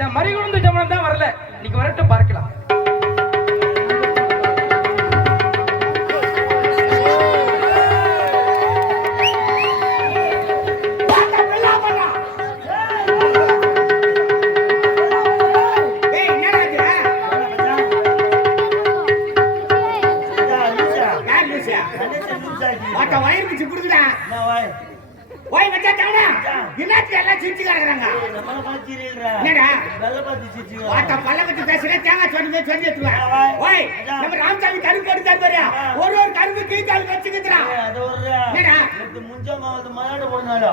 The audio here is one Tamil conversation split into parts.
இந்த மறிகுழுந்து ஜமனம் தான் வரல. இன்னைக்கு வரட்டும் பார்க்கலாம். வாட்ட பல்ல கட்டி பேசுற தேங்காய் சொன்னீங்க சொல்லி எடுத்துவேன் ஓய் நம்ம ராமசாமி கரும்பு போட்டு தருவாரு ஒரு ஒரு கரும்பு கீ கால் வச்சுக்கிறான் என்னடா?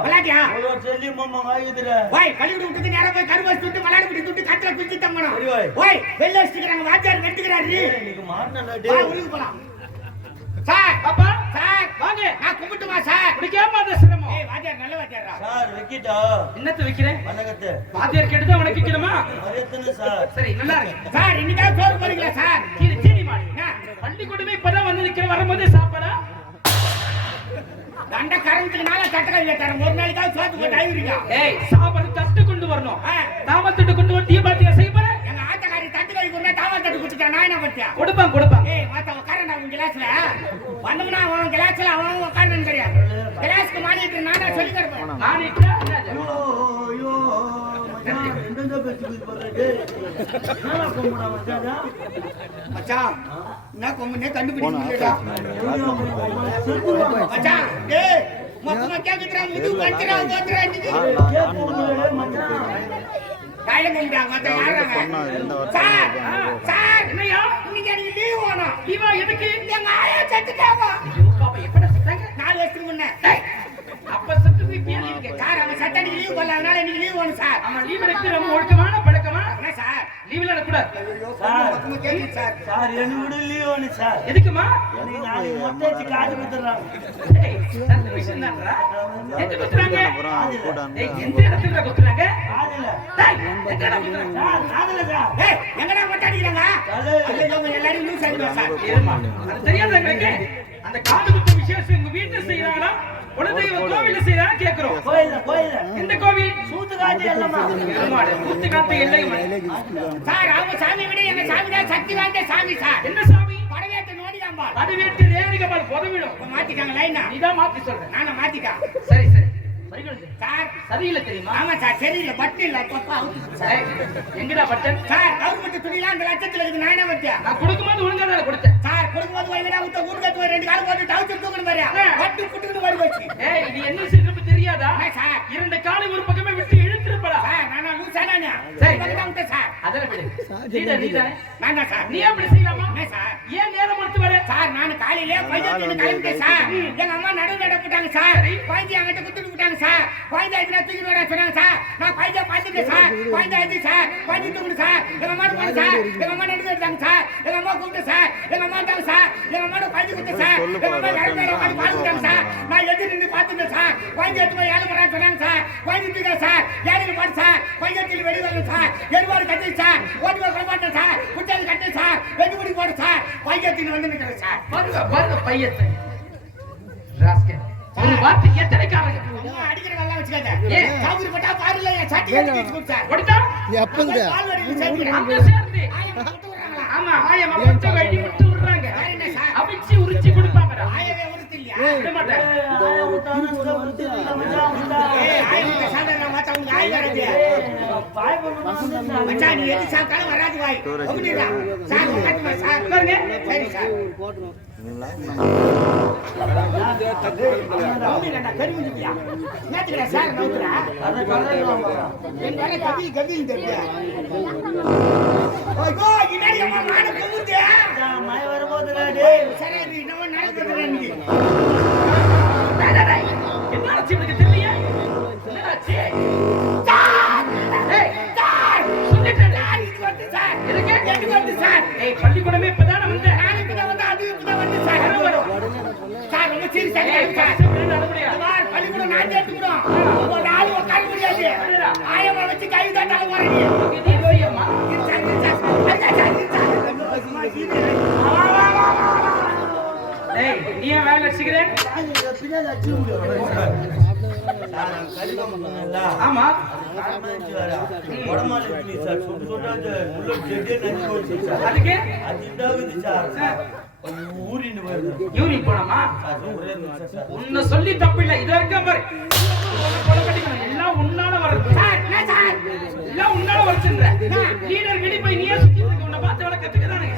விளையாட்டியா? ஓய் கழுவி விட்டுட்டு நேரா போய் கரும்பு வச்சு விட்டு விளையாட விட்டு விட்டு கட்டில குளிச்சு தங்கணும். ஓய். ஓய் வச்சுக்கிறாங்க வாத்தியார் வெட்டுக்கிறாரு. போலாம். சார் பாப்பா. வாங்க. நான் கும்பிட்டுமா சார். உனக்கு ஏமா அந்த சிரமம். ஏய் வாத்தியார் நல்ல வாத்தியாரா சார் வைக்கிட்டா? என்னத்த வைக்கிறேன் வணக்கத்து. வாத்தியார் கெடுதா உனக்கு வைக்கணுமா? மரியத்தன சார். சரி நல்லா இருக்கு. சார் இன்னைக்காவது சோறு போறீங்களா சார்? சீனி சீனி மாடி. என்ன? பள்ளிக்கூடமே இப்பதான் வந்து நிக்கிற வரும்போதே சாப்பாடா தண்ட கரண்ட்டுக்கு நாள தட்டக்கல்ல தரேன் ஒரு நாளைக்காவது சோத்து போட்டு ஆயிடுறீங்க ஏய் சாப்பாடு தட்டு கொண்டு வரணும். தாமத்தட்டு கொண்டு வந்து தீபாவளியா செய்ய போற எங்க ஆத்தக்காரி தட்டு கறி கொடுத்தா தாவல் தட்டு கொடுத்துட்டா நான் என்ன பத்தியா? கொடுப்பான் கொடுப்பான் ஏய் மாத்த உட்கார நான் உன் கிளாஸ்ல. வந்தோம்னா அவன் கிளாஸ்ல அவன் உட்காரன்னு கிடையாது கிளாஸ்க்கு மாறிட்டு நானே சொல்லி இட்டா என்னது? ஐயோ ஐயோ மச்சான் என்னங்க பேசி போறது என்னடா கும்பிடா மச்சான் மச்சான் என்ன கொம்பனே கண்டுபிடிக்க முடியலடா. மச்சான் ஏய் மொத்தமா கேக்குறா முது ஓத்துறா இன்னைக்கு. கேட்க மச்சான். கையில கும்பிட்டாங்க மத்த யாராங்க சார் சார் என்னையா இன்னைக்கு எனக்கு லீவ் வேணும். இவா எதுக்கு எங்க ஆயா செத்துட்டாங்க? ஐயோ, பாப்பா எப்படா செத்தாங்க? நாலு வருஷத்துக்கு முன்ன. அப்ப செத்து சார் அவன் சட்டடிக்கு லீவ் போடல. அதனால இன்னைக்கு லீவ் வேணும் சார். ஆமா லீவ் எடுத்து நம்ம ஒழுக்கமான லீவ்ல சார். மொத்தமா சார். எனக்கு கூட லீவ் வேணும் சார். எதுக்குமா எனக்கு நாளைக்கு மொட்டை வச்சு காசு கொடுத்துட்றாங்க எந்த இடத்துல எங்கடா. ஐயோ எல்லாரும் தெரியாதா? அந்த காது குத்து விசேஷம் உங்க வீட்டுல செய்யறாங்களா? குலதெய்வ கோவில்ல செய்யறாங்க கேக்குறோம். இந்த கோவில்? சூத்து காட்சி இல்லம்மா காத்த எல்லை சார் அவங்க சாமி விட எங்க சாமி தான் சக்தி வாய்ந்த சாமி சார். என்ன சாமி? படவேட்டு நோடிதாம்பா பதவியேற்று ரேணிகபால் புதவிடும். மாத்திட்டாங்க லைனா நீதான் மாத்தி சொல்ற. நானே மாத்திட்டேன். சரி சரி. சரி. சார். சரியில்லை தெரியுமா? ஆமா சார் சரியில்லை. பட்டு இல்ல. தொப்பா அவுத்து சார் ஏய், எங்கடா பட்டன் சார் கவர்மெண்ட் துணிலாம் அந்த லட்சத்துல இருக்கு நானே வச்சேன் நான் கொடுக்கும்போது ஒழுங்கா தான் கொடுத்தேன். சார் கொடுக்கும்போது வயலடா விட்ட ஊர் கத்து ரெண்டு காலம் போட்டு டவுச்சு தூக்கணும் பாரு. பட்டு புட்டுக்கிட்டு வச்சு ஏய் இது என்ன சிறப்பு தெரியாதா? சார்? இரண்டு காலை ஒரு பக்கமே விட்டு இழுத்திருப்படா சார் நானா லூசா நானே சரி. விட்டேன் சார். அதெல்லாம் விடு. நீடா நீதானே நான் தான் சார். நீ அப்படி செய்யலாமா? என்ன சார்? ஏன் நேரம் எடுத்து வர? சார் நான் காலையிலே பையன் கிளம்பிட்டேன் சார். எங்க அம்மா நடுவு நட போட்டாங்க சார். குழந்தை அங்கிட்ட குத்துட்டு போட்டாங்க சார். குழந்தை எதுனா தூக்கிட்டு வர சொன்னாங்க சார். பார்த்துட்டேன் சார் குழந்தை எது சார் குழந்தை தூக்கணும் சார். எங்க அம்மா போன சார். எங்க அம்மா நடுவு எடுத்தாங்க சார். எங்க அம்மா கூப்பிட்டு சார். எங்க அம்மா இருந்தாங்க சார். எங்க அம்மா குழந்தை கொடுத்து சார். எங்க அம்மா நடுவு நட உட்காந்து பாத்துட்டாங்க சார். நான் எது நின்று பார்த்துட்டேன் சார். குழந்தை எடுத்து போய் ஏழு மரம் சொன்னாங்க சார். குழந்தை தூக்க சார். ஏழு பாடு சார். குழந்தை தூக்கி வெளியே வரல சார். எருவாடு கட்டி சார். ஓடி போய் குழந்தை சார். குச்சாது கட்டி சார். வெட்டி முடி போடு சார். குழந்தை தூக்கி வந்து நிற்கிறேன் சார். பாருங்க பாருங்க பையத்தை. ராஸ்கல். ஒரு வார்த்தை எத்தனை அம்மா அடிக்கிற வச்சுக்காத. ஏன்? காவிரி பட்டா பாருல, என் சட்டி கட்டி கொடுத்தா. கொடுத்தா எப்பங்க? ஆமா ஆயமா பச்சை வெடி விட்டு விடுறாங்க? அவிச்சு உரிச்சு ஆயவே வரும்போது இல்லையா? விட மாட்டேன் சார்? ஏய் பள்ளிக்கூடமே இப்பதானே வந்தேன் நான் இப்பதான் வந்து, அது இப்பதான் வந்து சார். சார், ரொம்ப serious ஆ ஏய் இருக்கு சார். பச்சை வெடி நடமுடியா இந்த மாதிரி பள்ளிக்கூடம் நான் சேர்த்துக்கிறோம். ஒரு ஆள் உட்கார முடியாது. ஆயம்மா வச்சு கை தட்டாலும் வரீங்க. இது செய்யமா இரு சார், இரு சார். அச்சா, சார், இரு சார். வா, வா, வா, வா, வா. டேய் நீ ஏன் வேலை வச்சுக்கிறேன் ஆமா ஆம்புலன்ஸ் உடம்பால சார். சுட்டு சுட்டு அந்த உள்ள செடியே நஞ்சு போச்சு சார். அதுக்கு அது இதாகுது சார். வருது. யூரின் போனோமா உன்னை சொல்லி தப்பில்லை இது வரைக்கும் பாரு எல்லாம் உன்னால வருது என்ன எல்லாம் உன்னால வருச்சுன்ற லீடர் கிடி போய் நீயே சுத்தி உன்னை பார்த்து வேலை கத்துக்கதானுங்க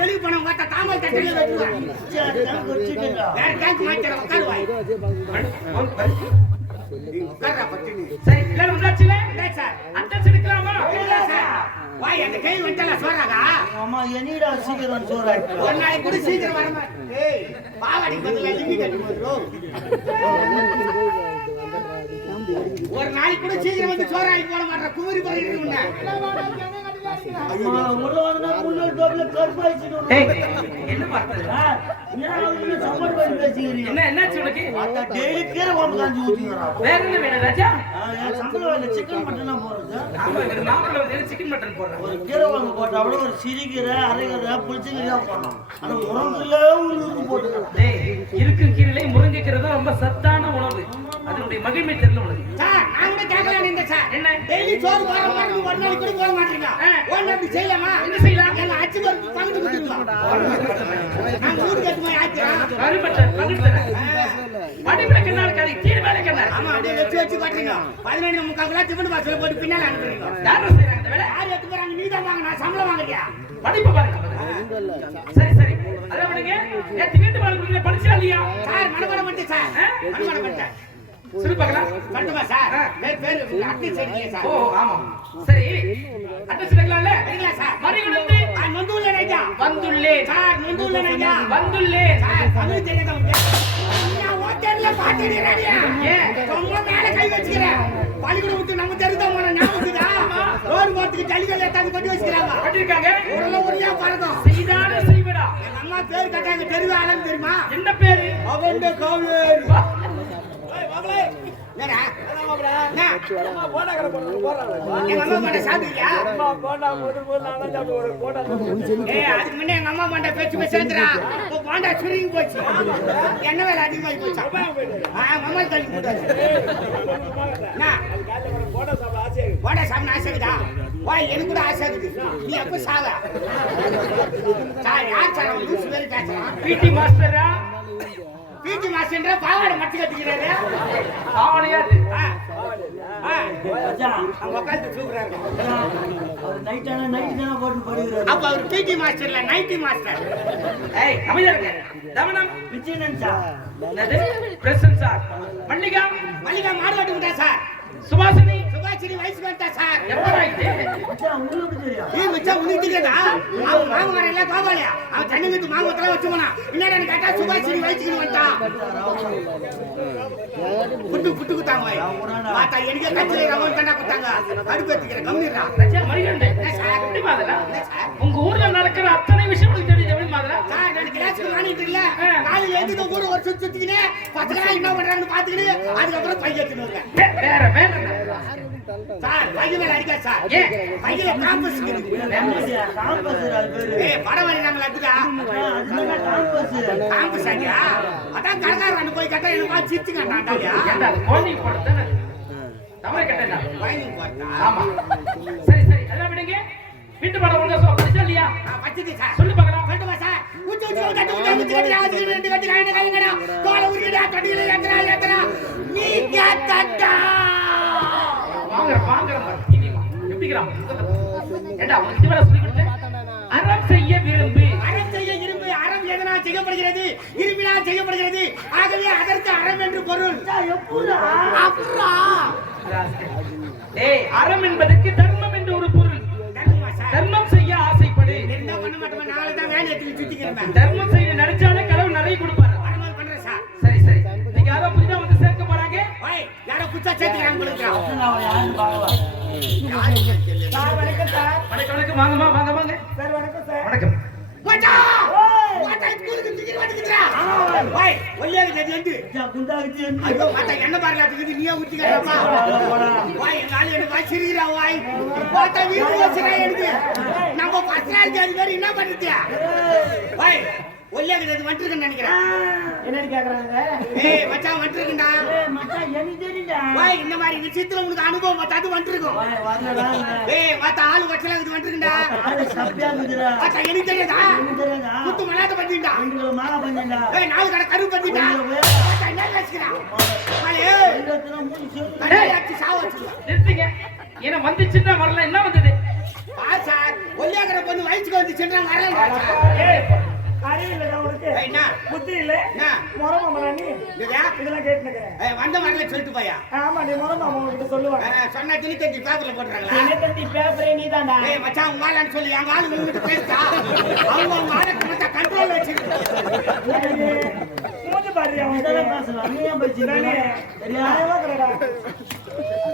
வெளியே போன தாமல் தட்டில குடிச்சிட்டேன்டா. வேற டேங்க் மாத்திர உட்காருவாய். சரி எல்லாரும் வந்தாச்சுல இல்லை சார். அட்ரஸ் எடுக்கலாமா? இல்லை சார். வாய் அந்த கை வந்தல சோறாகா அம்மா, என்னடா சீக்கிரம் சோறாயிட்டு? ஒரு நாளைக்கு கூட சீக்கிரம் வர மாட்டேன் ஏய் பாவாடி பதிலா லிங்கி கட்டி ஒரு நாளைக்கு கூட சீக்கிரம் வந்து சோறாக்கி போட மாட்டேன் குமரி டேய் இருக்கு கீரை முருங்கைக்கிறது தான் ரொம்ப சத்தான உணவு. அதனுடைய மகிமை தெரியல உனக்கு சார் நான் கூட கேட்கலாம் இந்த சார். என்ன? டெய்லி சோறு போற மாதிரி ஒரு நாளைக்கு கூட போட மாட்டீங்க. ஒரு நாளைக்கு செய்யலாமா? என்ன செய்யலாம்? எங்க அச்சு பருப்பு பங்கிட்டு கொடுத்துருவோம் நாங்க வீடு கட்டுமா ஆச்சுறோம் கருமட்டன் பங்கிட்டு படிப்பில் கண்ணா இருக்காது கீழே மேலே கண்ணா ஆமா அப்படியே வச்சு வச்சு காட்டுறீங்க பதினெண்டு முக்கால் கிலோ டிஃபன் பாக்ஸ்ல போட்டு பின்னால அனுப்புறீங்க யாரும் செய்றாங்க இந்த வேலை? யார் எடுத்து போறாங்க? நீ தான் வாங்க நான் சம்பளம் வாங்குறியா? படிப்பு பாருங்க. சரி சரி. அதை விடுங்க. நேற்று வீட்டு வாழ்க்கை படிச்சா இல்லையா? சார் மனப்பாடம் பண்ணிட்டேன் சார்? மனப்பாடம் பண்ணிட்டேன். சொல்லி பார்க்கலாம் கட்டுமா சார். பேர் பேர் அட்னி சரிங்க சார்? ஓ ஆமா. சரி. அட்ரஸ் எடுக்கலாம்ல சரிங்களா சார். மறிகுணத்து ஆ, நொந்துள்ள நைஜா வந்துள்ளேன் சார் நொந்துள்ள நைஜா வந்துள்ளேன் சார் தமிழ் தெரியாத? ரொம்ப மேல கை வச்சுக்கிறேன். பள்ளிக்கூடம் விட்டு நம்ம தெரிஞ்சவங்க போன ஞாபகத்துதா ரோடு போறதுக்கு ஜல்லிக்கல் ஏத்தாந்து கொண்டு வச்சுக்கிறாங்க. கட்டிருக்காங்க ஊரெல்லாம் ஒரே பறக்கும். செய்தான செய்வடா. அம்மா பேர் கட்டாங்க தெரியுமா? என்ன பேரு? அவன் காவேரி வா. என்னடா? என்ன? எங்க அம்மா பண்ண சாப்பிடுறியா? ஏய், அதுக்கு முன்ன எங்க அம்மா பண்ண பேச்சு. இப்போ போண்டா சுருங்கி போச்சு. எண்ணெய் விலை அதிகமாகி போச்சா? ஆ, மம்மல் தள்ளி போட்டாச்சு. என்ன? போண்டா சாப்பிட ஆசை இருக்குதா? வா, எனக்கு கூட ஆசை இருக்குது. நீ எப்ப சாவ? சார், யார் சார் அவன் லூசு மாதிரி பேசுறான்? பிடி மாஸ்டரா பிடி மாஸ்டர்ன்ற பாவாடை மட்டும் கட்டிக்கிறாரு. படுக்கிறாரு. அப்ப அவர் பிடி மாஸ்டர் இல்ல நைட்டி மாஸ்டர் ஏய் அமைதியா தமனம் பிச்சை நினைச்சா? என்னது? பிரசன் சார். மல்லிகா மல்லிகா மாடு சார்? சுபாசினி சுபாஷினி வயசுக்கு வந்தா சார். இது மச்சான், உனக்கு தெரியாதா? அவன் மாமன் வர இல்ல கோபாலியா அவன் தண்ணி விட்டு மாமத்துல வச்சு போனா என்னடா கேட்டா சுபாஷினி வயசுக்கு வந்தா புட்டு புட்டு குத்தாங்க. பார்த்தா எனக்கு கட்சியில ரமன் தண்டா குத்தாங்க அடுப்பு எத்திக்கிற கம்மிடுறா. உங்க ஊர்ல நடக்கிற அத்தனை விஷயம் உங்களுக்கு தெரியுது மாதிரா சார் நான் கிளாஸ்க்கு வாங்கிட்டு இல்ல காலையில எழுந்து கூட ஒரு சுத்தி சுத்திக்கினே பத்து நாள் என்ன பண்றாங்கன்னு பாத்துக்கிட்டு அதுக்கப்புறம் பைய எடுத்துன்னு வருவேன். வேற வேற சார் பைய மேல அடிக்கா சார். ஏன்? பையில காம்பஸ் பேரு. ஏய் படம் வரையிறாங்களா அதுடா campus. காம்பஸ் ஆடியா அதான் அண்ணன் போய் கேட்டா எனக்கு சிரிச்சு காட்டாண்டியா ஏன்டா அது கோழி போடுறது தவறு கேட்டேன் வயலின் போட்டா ஆமா. சரி சரி எல்லாம் விடுங்க. வீட்டு பாடம் ஒழுங்கா சொல்ல படிச்சா இல்லையா? நான் பச்சது சார். சொல்லி பார்க்கலாம். கட்டுமா சார். உச்சி உச்சி கட்டு உச்சி உச்சி கட்டு ஆச்சு ரெண்டு கட்டு காயின காயிங்கடா தோல உரிக்கடா கட்டில ஏத்தறா ஏத்தறா நீ கேட்டடா வாங்குற வாங்குற இனிமா எப்படிங்கிறான் ஏண்டா உனக்கு இதுவரை சொல்லி கொடுத்தேன்? அறம் செய்ய விரும்பு. அறம் செய்ய இரும்பு அறம் எதனா செய்யப்படுகிறது? இரும்பினா செய்யப்படுகிறது. ஆகவே அதற்கு அறம் என்று பொருள். ஏய் அறம் என்பதற்கு தர்மம் என்று ஒரு பொருள். தர்மமா செய்ய ஆசைப்படு. இருந்தா பண்ண மாட்டோமா? நாளை தான் வேலை எடுத்து சுத்திக்கிறேன். தர்மம் செய்ய நினைச்சாலே யாரோ குச்சா சேர்த்துக்கிறாங்க உங்களுக்கு. சார் வணக்கம் சார். வணக்கம் வணக்கம். வாங்கம்மா வாங்க வாங்க. சார் வணக்கம் சார். வணக்கம். மச்சான் மச்சான் ஸ்கூலுக்கு டிக்கெட் வந்துக்கிறா ஓய் ஒல்லியாக தெரிஞ்சு மச்சான், குண்டாக்குச்சு. ஐயோ மத்த என்ன பாருல அதுக்கு நீயே ஊத்திக்கிறப்பா வாய் எங்க ஆளு வாய் சிரிக்கிறா வாய்? பார்த்தா வீடு வச்சுறா எனக்கு. நம்ம மாதிரி என்ன பண்ணிட்டியா? வாய் ஒல்லியா கிடையாது வந்துருக்குன்னு நினைக்கிறேன். கேக்குறாங்க? ஏய் மச்சான் வந்துருக்குண்டா. ஏய், மச்சான், எனக்கு தெரியும்டா. ஓய் இந்த மாதிரி விஷயத்துல உனக்கு அனுபவம் மத்தாது வந்துருக்கும். ஏய் மத்த ஆளு வச்சல இது வந்துருக்குண்டா. ஆளு சப்பியா இருக்குதுடா. மச்சான் எனக்கு தெரியாதா? எனக்கு தெரியாதா? குத்து மலாத பண்ணிண்டா ரெண்டு கிலோ மாலை பண்ணிண்டா. ஏய் நாலு கடை கரு கிலோ மச்சான் என்ன பேசுகிறான் ஏய் ரெண்டு எத்தனை மூணு நிறுத்துங்க ஏன்னா வந்துச்சுன்னா வரல. என்ன வந்தது? பா சார். ஒல்லியாக்கிற பொண்ணு வயசுக்கு வந்து சென்றாங்க வரல ஏய், அறிவில்லைடா உனக்கு ஏய் என்ன? புத்தி இல்ல என்ன? முறமாமலா நீ? இதெல்லாம் கேட்டுனுக்க. ஏய் வந்த சொல்லிட்டு போயா? ஆமா நீ முறமாமா உன்கிட்ட சொல்லுவாங்க. சொன்னா திணி தட்டி பேப்பர்ல போட்டுறாங்களா? தினத்தந்தி பேப்பரே நீ தான்டா ஏய் மச்சான் உங்க ஆளான்னு சொல்லி. எங்க ஆளு நின்னுட்டு அவங்க அவங்க ஆளுக்கு மட்டும் கண்ட்ரோல் வச்சிருக்கு மூஞ்சி பேசலாம். நீ ஏன்? சரியா?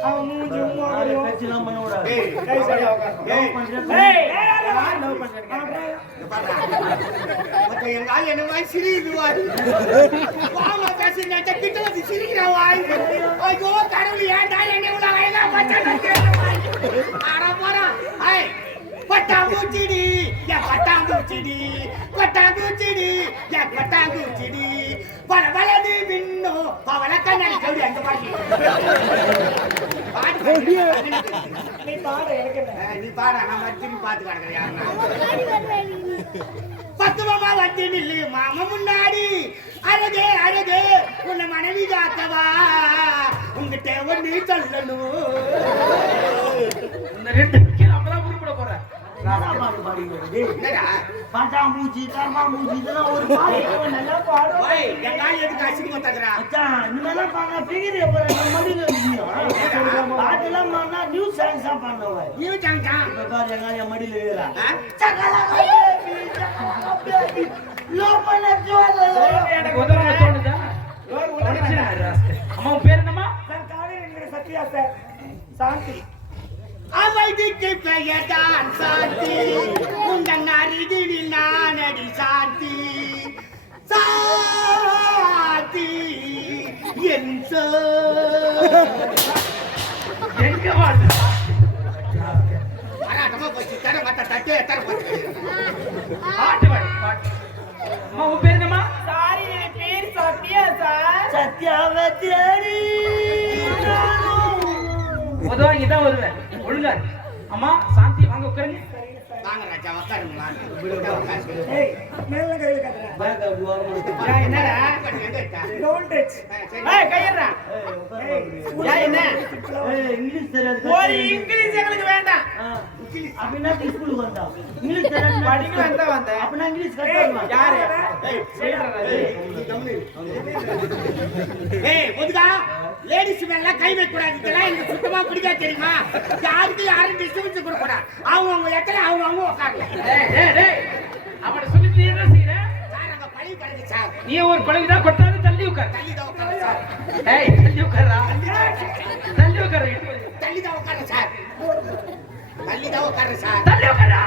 அவன் மூஞ்சி ஆளு மூவாரியும் பேச்செல்லாம் பண்ண கூடாது. ஏய் ஏய் பண்றேன். ஏய், ஏய், ஏய், ஏய், love பண்றேன். இங்க எங்க ஆளு என்ன மாதிரி சிரிக்குது வாய் வாங்க பேசுறேன் கிட்ட வந்து சிரிக்கிறா வாய் ஐயோ கடவுள் ஏன்டா என்ன அட போறா என் என் பல வலது பவள கண்ணாடி அந்த பாட்டி நீ பாடா நான் திரும்பி பார்த்து கிடக்குறேன் யாருன்னா? பத்து மாமா வந்து நில்லு மாமா முன்னாடி. அழகே அழகே உன்னை மனைவி காத்தவா? உங்ககிட்ட ஒண்ணு சொல்லணும். ரெண்டு பாட்டு? என்னடா? பட்டாம்பூச்சி, கருப்பாம்பூச்சி, இதெல்லாம் ஒரு பாட்டு. நல்லா மடியில பாடினா இப்ப பாரு, எங்க என் மடியில இருக்கிறா. லோபல. அம்மா பேர் என்னம்மா? சத்யா சார். சாந்தி. அமைதிக்கு பெயர்தான் சாந்தி. உங்கள் அருகில் நானடி சாந்தி. சாந்தி. என் சொல். எங்க வாழ்ந்து அராட்டமா போச்சு. தர மத்த தட்டே தர போச்சு பாட்டு பாடு பாட்டு. அம்மா உன் பேர் என்னம்மா? சாரி என் பேர் சத்யா சார். சத்யாவை தேடி நானும் உதவ இங்கதான் வருவேன். ஒழுங்கா இரு. அம்மா சாந்தி வாங்க உட்காருங்க. வாங்க ராஜா என்னடா? இருக்கா? Don't touch. ஏய் கையறா ஏய், என்ன? இங்கிலீஷ் தெரியாது. ஒரு இங்கிலீஷ் எங்களுக்கு வேண்டாம். ஆ, அப்படின்னா நீ ஸ்கூலுக்கு வந்தா. இங்கிலீஷ் தெரியாது. படிக்க வந்தா வந்தேன். அப்படின்னா இங்கிலீஷ் கத்துக்கணுமா யாரு? ஏய், சொல்றா, ஏய், நீ கம்முனு. ஏய், ஒதுக்கா, ladies மேல கை வைக்க கூடாது இதெல்லாம் எனக்கு சுத்தமா பிடிக்காது தெரியுமா? யாருக்கு யாரும் டிஸ்டர்பன்ஸ் கொடுக்க கூடாது அவங்க அவங்க இடத்துல அவங்க அவங்க டேய் அவனை சொல்லி நீ என்ன செய்யற நீ ஒரு குழவிதான் கொட்டாரு தள்ளி உட்கார் தள்ளி தான் உட்கார சார். ஏய் தள்ளி உட்காரா தள்ளி உட்கார தள்ளி தான் உட்கார சார். தள்ளி தான் உட்கார சார். தள்ளி உட்காரா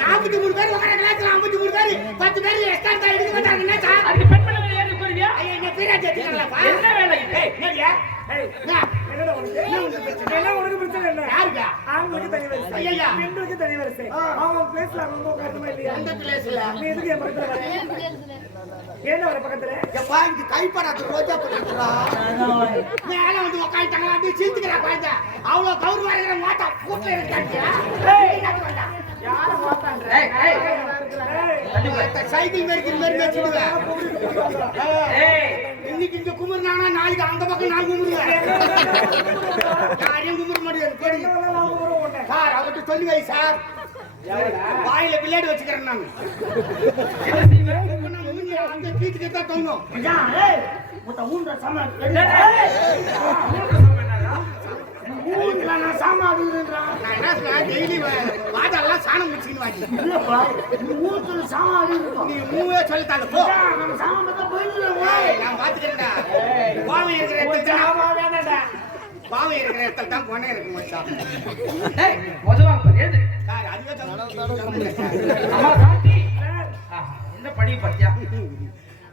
நாற்பத்தி மூணு பேர் உட்கார கிளாஸ்ல ஐம்பத்தி மூணு பேர் பத்து பேர் எக்ஸ்ட்ரா தான் எடுக்க மாட்டாங்க. என்ன சார்? அதுக்கு பெண் உட்காருவியா ஐயா என்ன பீராஜ் எடுத்துக்கலாம்ப்பா என்ன வேலை இது? ஏய் என்னடியா ஏய் என்ன? என்னடா உனக்கு? என்ன உனக்கு பிரச்சனை? என்ன உனக்கு பிரச்சனை என்ன? யாருக்கா? ஆண்களுக்கு தனி வரிசை. பெண்களுக்கு தனி வரிசை. அவங்க பிளேஸ்ல அவங்க உட்காரணுமா இல்லையா? எந்த பிளேஸ்ல நீ எதுக்கு என் பக்கத்துல வர? ஏன் வர பக்கத்துல? எப்பா இங்க கைப்படாத ரோஜா பண்ணிட்டுறா அதான் வாய். மேல வந்து உட்காந்துட்டாங்களா? குழந்தை. அவ்வளவு கௌரவம் இருக்கிற மாட்டா. கூட்டில ஏய். ஏய் உட்காரு சைக்கிள் மெரிக்கிற மாதிரி வச்சுடுவேன் ஏய். இன்னைக்கு இங்க குமுறினானா நாளைக்கு அந்த பக்கம் நான் குமுறுவேன். யாரையும் குமுற முடியாது கொடி சார் அவர்கிட்ட சொல்லி வை சார். வாயில பிள்ளையாடி வச்சுக்கிறேன் நான். அங்க கீச்சுக்கு தான் தோணும். ஊன்ற சாமா ஊர்ல நான் சாமா. நான் என்ன சொல்றேன்? டெய்லி வாதெல்லாம் சாணம் முடிச்சுன்னு வாங்கி இல்லப்பா, இந்த ஊருக்குள்ள சாமா அடிக்கிறோம். நீ மூவே சொல்லித்தாங்க போ. மச்சான், நம்ம சாமா பார்த்தா போயிடுறோம், நான் பாத்துக்கிறேன்டா பாவம் இருக்கிற இடத்துல ஆமா வேணாடா பாவம் இருக்கிற இடத்துல தான் கொனை இருக்கு மச்சான் சார் அதுவே தான் அம்மா சாந்தி என்ன பணி பத்தியா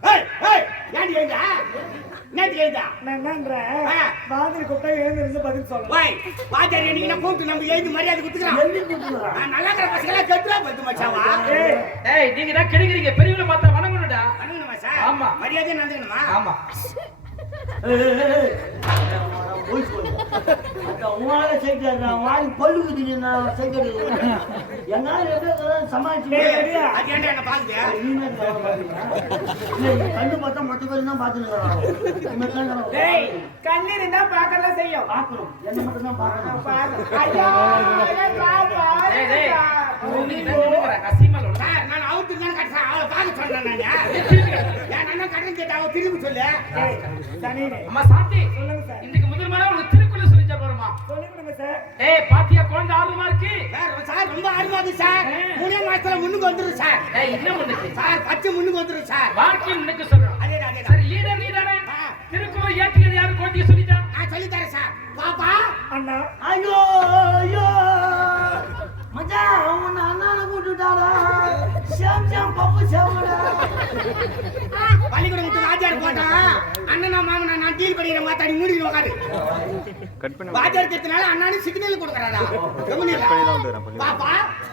ஏய் ஏய் ஏன்டி எழுந்தா? என்னது எழுந்தா? நான் என்னன்றேன் ஆ. மாதிரி கூப்பிட்டா எழுந்திருந்து பதில் சொல்லணும். ஓய் வாத்தியார் இன்னைக்கு நான் கூப்பிட்டு நம்ம எழுதி மரியாதை கொடுத்துக்கலாம் எழுதி. நான் நல்லா இருக்கிற பசங்களா கெட்டுறா பத்து மச்சாவா ஏய். ஏய் நீங்க தான் கிடைக்கிறீங்க பெரியவங்களை பார்த்தா வணங்கணும்டா. வணங்கணுமா ஆமா. மரியாதை நடந்துக்கணுமா? ஆமா. உன்னால செய்தாரு, நான் வாய் பல்லுக்குது, நான். என்னால சமாளிச்சு கண்ணு பார்த்தா மொத்த பேரும் தான் கண்ணீர் இருந்தா பார்க்கலாம் செய்யும் பார்க்கணும். என்னை மட்டும் தான் பார்க்கணும். நான் அவுத்து தான் கட்டுறேன் அவளை பார்க்க சொல்றேன் நான் நான் கடன் திரும்பி சொல்லு. அம்மா சாந்தி சொல்லுங்க சார். இன்னைக்கு முதல் முறை உனக்கு திருக்குறள் சொல்லி தரமா சொல்லி கொடுங்க சார். ஏய் பாத்தியா குழந்தை ஆர்வமா இருக்கு? சார் சார் ரொம்ப ஆர்வமாகுது சார். மூணே மாசத்துல முன்னுக்கு வந்துரும் சார். ஏய் இன்னும் ஒண்ணுக்கு சார் பச்சை முன்னுக்கு வந்துரும் சார். வாழ்க்கை முன்னுக்கு சொல்றோம். அதே அதே சரி லீடர் லீடர் திருக்குறள் ஏற்றியது யாரு? குழந்தைய சொல்லிட்டா நான் சொல்லி தரேன் சார். பாப்பா. அண்ணா. ஐயோ ஐயோ. மச்சான் உன்னை அண்ணான கூட்டுட்டாடா சாம் சாம் பப்பு சாமடா பள்ளிக்கூடம் விட்டு வாத்தியார் போட்டான் அண்ணனா மாமனா நான் டீல் பண்ணிக்கிற மாத்தாடி மூடி உட்காரு வாத்தியார் கேட்டனால அண்ணானு சிக்னல் கொடுக்கறாடா. கவனிடா. பாப்பா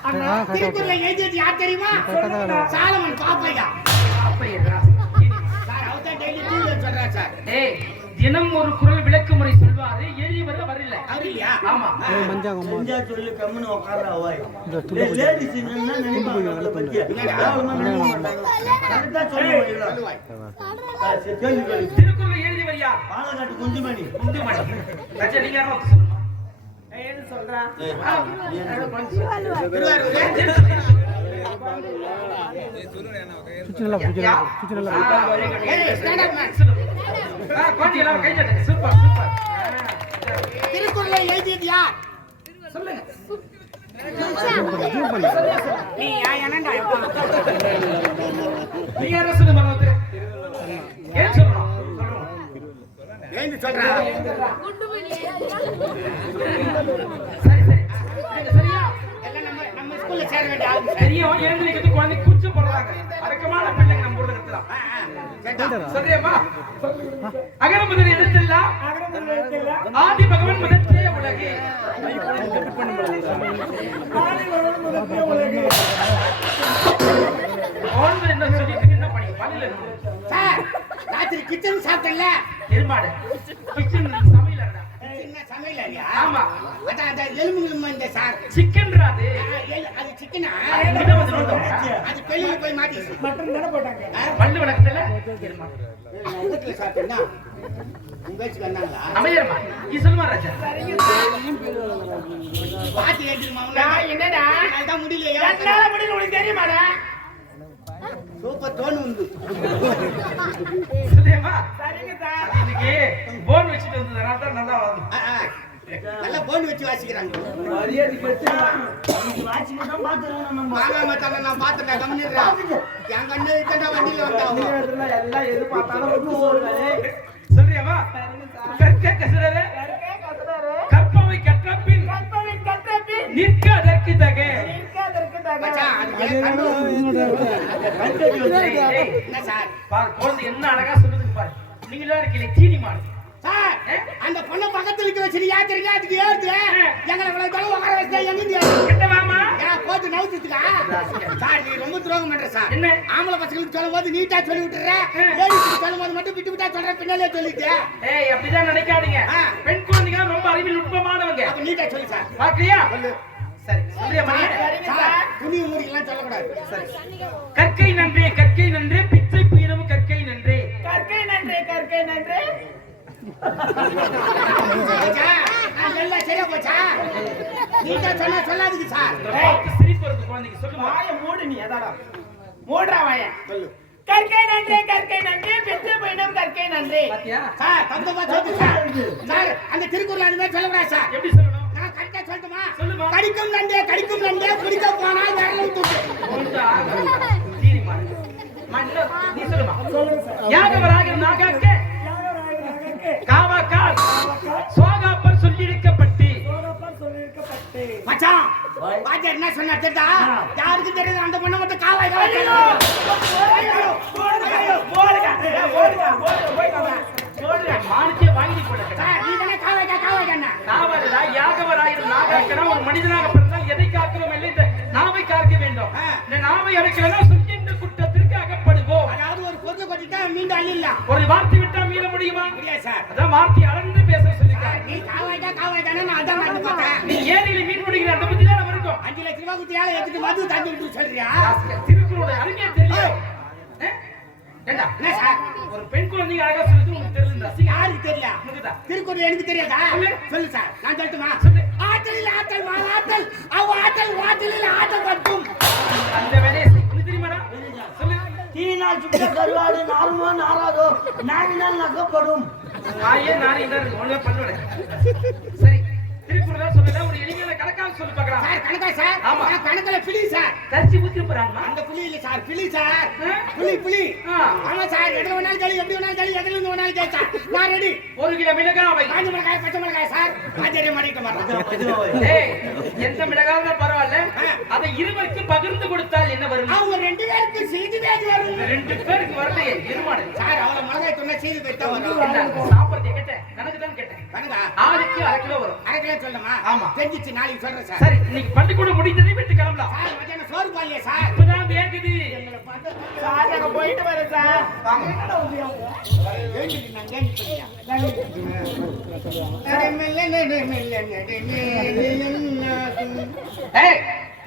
அண்ணா திருக்குறளை எழுதியது யார் தெரியுமா? சாலமன் பாப்பையா. அப்பையா சார் அவர் தான் டெய்லி டிவில சொல்றா சார். ஏய் தினம் ஒரு குரல் விளக்கு முறை சொல்வாரு எழுதி வர வரல ஆமா. சொல்லி கம்முன்னு திருக்குறள் எழுதி வரியா? பாலக்காட்டு குஞ்சுமணி. முந்து மணி ரஜா நீங்க யாரும் திருக்குறளை எழுதியது யார்? சொல்லுங்க. நீ ஏன் என்னடா நீங்க யாரும் சொல்லுங்க ஏன் சொல்லணும்? சொல்றோம். எழுந்து சொல்றா? சரி சரி. சரியா? எல்லாம் நம்ம ஸ்கூல்ல சேர வேண்டிய ஆளுங்க சார். தெரியும் எழுந்து வைக்கிறது குழந்தை கூச்சு போடுறாங்க. அடக்கமான பிள்ளைங்க நம்ம ஊர்ல இருக்கலாம். சொல்றியம்மா அகர முதல் எழுத்தெல்லாம் ஆதி பகவன் முதற்றே உலகு. என்ன சொல்லிட்டு என்ன பண்ணி? பள்ளியில இருக்கு சார் ராத்திரி கிச்சன் சாப்பிட்டல எருமாடு கிச்சன் சிக்கன்ரா அது? ஆ, எலு- அது சிக்கனா. அது வெளியில போய் மாட்டிச்சு மட்டும் தானே போட்டாங்க? பல்லு விளக்கத்துல ஏற்றிருமா என்னடா? என்னால முடியல உனக்கு தெரியுமாடா? சூப்பர் தோணு உண்டு. சரிங்க சார். இன்னைக்கு போன் வச்சுட்டு வந்ததுனால தான் நல்லா ஆ. நல்லா போன் வச்சு வாசிக்கிறாங்க. நான் பாத்துட்டேன் கம்மிடுறா என் கண்ணு இருக்கா வண்டியில வந்தாங்க எல்லாம் எது பார்த்தாலும் கற்க கசடர கற்பவை கற்ற பின் நிற்க அதற்கு தக. என்ன அழகா பாரு. இருக்கீங்க தீனி மாடு. அந்த பொண்ணை பக்கத்துல இருக்க வச்சு யார் தெரியுங்க அதுக்கு ஏறுது. எங்களை இவ்வளவு தொலை உட்கார வச்சா எங்க கிட்ட வாமா போட்டு நவுத்துக்கா சார் நீ ரொம்ப துரோகம் பண்ற சார். என்ன? ஆம்பளை பசங்களுக்கு சொல்லும் போது நீட்டா சொல்லி விட்டுற லேடிஸ்க்கு சொல்லும் போது மட்டும் விட்டு விட்டா சொல்ற பின்னாலே சொல்லிட்டு. ஏய் அப்படிதான் நினைக்காதீங்க. பெண் குழந்தைங்க ரொம்ப அறிவில் நுட்பமானவங்க. அப்ப நீட்டா சொல்லு சார். பாக்குறியா சொல்லு. கற்கை நன்றே கற்கை நன்றே பிச்சை புயிரமும் கற்கை நன்றே. கற்கை நன்றே கற்கை நன்றே. சொல்லாதீங்க சார் பார்த்து சிரிப்பு வருது குழந்தைக்கு சொல்லுமா வாய மூடு நீ எதாடா மூடுறா வாய. சொல்லு கற்கை நன்றே கற்கை நன்றே பெற்ற பையனும் கற்கை நன்றே. பாத்தியா? சார் சொல்லு அந்த திருக்குறள் அந்த மாதிரி சொல்லக்கூடாது சார். எப்படி சொல்லணும்? கடிக்கும் நண்டே கடிக்கும் நண்டே குடிக்க போனால் விரலும் தூக்கு. நீ சொல்லுமா? யாகவராக நாகாக்க? காவாக்கால் சோகாப்பர் சொல்லியிருக்கப்பட்டு. மச்சான் என்ன சொன்னா தெரியுதா? யாருக்கு தெரியுது? அந்த பொண்ணை மட்டும் காவாய்! காவாய் போடுங்க, போடுங்க, போடுங்க, சொல்றேன் மானிச்சே வாங்கி போடுறேன் நீ தானே காவலா காவலா காவலா யாகவராயிரம் நாகாக்கனா ஒரு எதை காக்கிறோம் இல்லை இந்த நாவை காக்க வேண்டும். இந்த நாவை அடைக்கிறதா சொல்கின்ற குற்றத்திற்கு அகப்படுவோம். அதாவது ஒரு பொருள் கொட்டிட்டா மீண்ட அழியலாம். ஒரு வார்த்தை விட்டா மீள முடியுமா? முடியாது சார். அதான் வார்த்தை அளந்து நீ காவாய்டா காவாய்டானா நான் அதான் நீ ஏன் இல்லை மீன் முடிக்கிற அந்த பத்தி அஞ்சு லட்சம் ரூபாய் குத்தியால எடுத்துட்டு மது தண்ணி விட்டு சொல்றியா திருக்குறளோட அருமையா தெரியும் ஏண்டா? என்ன சார்? ஒரு பெண் குழந்தைங்க அழகா சொல்லுது உங்களுக்கு தெரியல ரசிகா யாருக்கு தெரியல? திருக்குறள் எனக்கு தெரியாதா? சொல்லு. சார். நான் சொல்லட்டுமா? சொல்லு. ஆற்றலில் ஆற்றல் வா ஆற்றல். அவ் ஆற்றல் ஆற்றலில் ஆற்றல் மட்டும் அந்த வேலையை. உனக்கு தெரியுமாடா? சொல்லு. தீனால் சுட்ட கருவாடு நாருமோ நாராதோ நாவினால் நக்கப்படும் நாயே ஒழுங்கா பண்ணுவேன் சொல்லல ஒரு எளிமையான கணக்காக சொல்லி பார்க்கலாம் சார் கணக்கா சார்? ஆமா. நான் கணக்குல பிளி சார். கரிச்சி ஊத்தி போறாங்க அந்த புலி இல்ல சார் பிளி சார். புலி ஆ. ஆமா சார் எதுல வேணாலும் களி எப்படி வேணாலும் களி எதுல இருந்து வேணாலும் நான் ரெடி ஒரு கிலோ மிளகாவை காஞ்ச மிளகாய் பச்சை மிளகாய் சார். ஆச்சரிய மாட்டிட்டு வரலாம் ஏய் எந்த மிளகாவும் பரவாயில்ல. அதை இருவருக்கு பகிர்ந்து கொடுத்தால் என்ன வரும்? அவங்க ரெண்டு பேருக்கு செய்தி பேச்சு வரும். ரெண்டு பேருக்கு வரலையே இருமாடு சார் அவ்வளவு மிளகாய் சொன்னா செய்தி பேச்சு வரும். சாப்பிடுறதை கேட்டேன் ஆளுக்கு அரை கிலோ வரும். அரை கிலோ சொல்லுமா ஆமா. தெரிஞ்சிச்சு நாளைக்கு சொல்றேன் சார். சரி இன்னைக்கு பள்ளிக்கூடம் முடிந்ததை விட்டு கிளம்பலாம். சார் மத்தியானம் சோறு பாலியே சார். இப்பதான் வேகுது. சார் நாங்க போயிட்டு வரேன் சார்.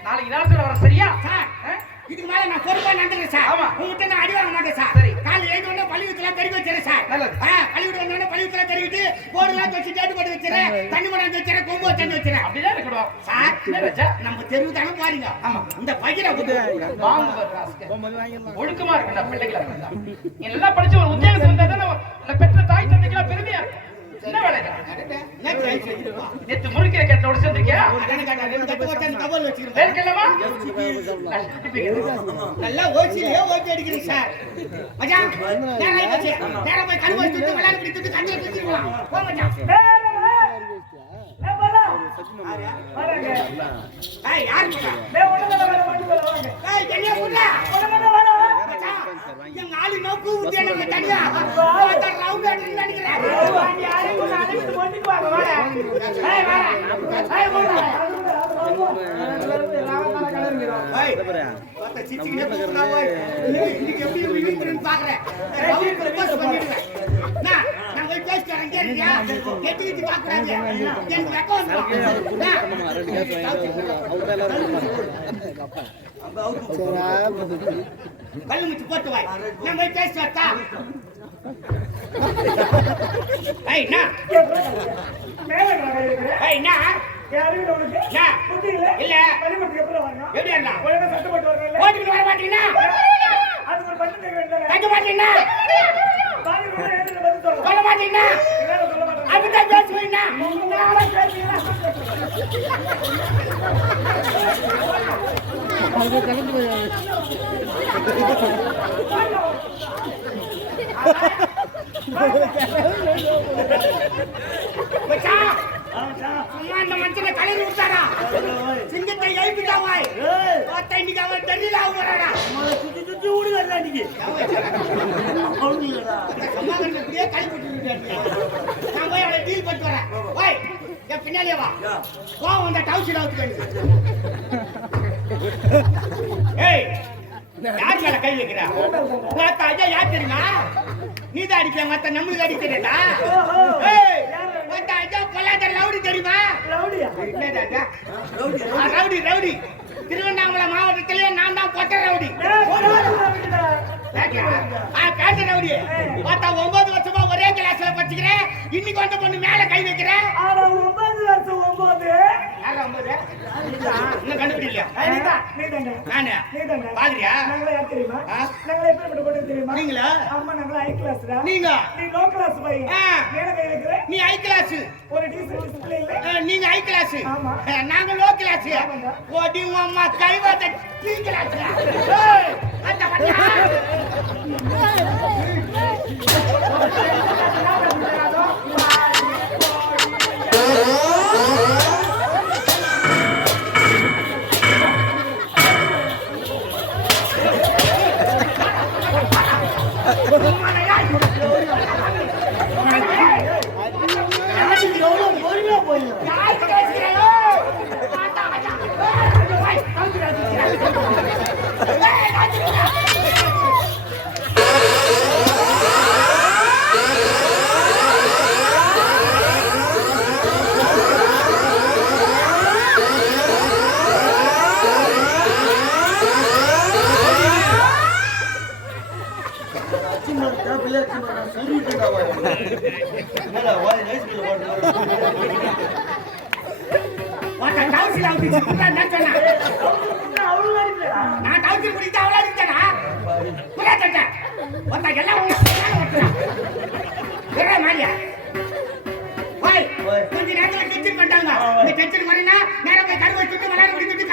நாளைக்கு நேரத்துல வர சரியா? சார். ஆ? இதுக்கு மேல நான் பொறுப்பா நடந்துக்கிறேன் சார் ஆமா. உங்ககிட்ட நான் அடி வாங்க மாட்டேன் சார் சரி. காலைல எழுந்து உடனே பள்ளிக்கூடத்துல பெருக்கி வச்சிருக்கேன் சார் நல்லது. ஆ, பள்ளிக்கூடம் வந்த உடனே பள்ளிக்கூடத்துல பெருக்கிட்டு போர்டெல்லாம் வச்சு டேட்டு போட்டு வச்சிருக்கேன் தண்ணி மடம் வச்சிருக்கேன் கொம்பு வச்சு வச்சிருக்கேன் அப்படிதான் இருக்கணும் சார்? நம்ம தெருவு தானே பாருங்க ஆமா. இந்த பையனை பாரு ராஸ்கல். ஒழுக்கமா இருக்கண்டா பிள்ளைகளா நல்லா படிச்சு ஒரு உத்தியோகத்துல இருந்தா தானே பெற்ற தாய் தந்தைக்கெல்லாம் நேத்து முறுக்கிற கேட்ட உடச்சு வந்திருக்கியா? நல்லா ஓசியிலே ஓசி அடிக்கிறீங்க சார். மச்சான் நேரா போச்சு போய் கண்ணு வச்சு விளையாட போ மச்சான். யார் நோக்கு ஊத்தியா நம்ம தனியா ரவுண்ட் அடிச்சு நினைக்கிறேன் ஏய் நான் நான் போய் பேசிட்டு வரேன் கேட்டியா கெட்டி கெட்டி பார்க்க கூடாது எனக்கு கல்லு முச்சு போட்டு வாய் நான் போய் பேசிட்டு வரட்டா ஏய் இல்ல எப்படி வரலாம் வர மாட்டீங்கன்னா மாட்டீங்கன்னா சொல்ல மாட்டீங்கன்னா பேசுவீங்கன்னா அந்த மனுஷனை கலரி விட்டாரா சிங்கத்தை எழுப்பிட்டா பார்த்தா இன்னைக்கு அவன் தெரியல அவராடா நம்மளை சுத்தி சுத்தி விடுங்க அன்னைக்கு அவனுங்களா சமாதானம் இப்படியே நான் போய் அவளை டீல் பண்ணிட்டு வரேன் போய் என் பின்னாலே வா கோவம் வந்தா ஏய் யார் மேல கை வைக்கிறா? உனக்கு ஐயா யார் தெரியுமா? நீ தான் அடிக்கிற மத்த நம்மளுக்கு அடிக்கிறேடா ஏய் மத்த ஐயா பொல்லாத ரவுடி தெரியுமா? ஆ, ரவுடி ரவுடி. திருவண்ணாமலை மாவட்டத்திலே நான் தான் பொட்ட ரவுடி. ஒன்பது வருஷமா ஒரே கிளாஸ்ல படிச்சுக்கிறேன் இன்னைக்கு வந்த பொண்ணு மேல கை வைக்கிறேன் ஒன்பது கண்டுபிடிக்கலையா? நானு? பாக்குறியா? ஆ? நீங்களா நீங்க? ஆ. நீ ஹை கிளாஸ் நீங்க ஹை கிளாஸ். நாங்க லோ கிளாஸ் ஓடி அம்மா கைவாத டீ? கிளாஸ் அந்த வண்டியா எவ்வளவு பொறுமையா போயிடும் நான் டவுசில் குடிச்சு அவளா இருந்தேனா? புள்ளா எல்லாம் உன்னை ஓய், கொஞ்ச நேரத்துல kitchen பண்ணிட்டாங்க. இந்த kitchen வரீன்னா, போய் கருவை சுட்டு விளையாட முடிஞ்சுட்டு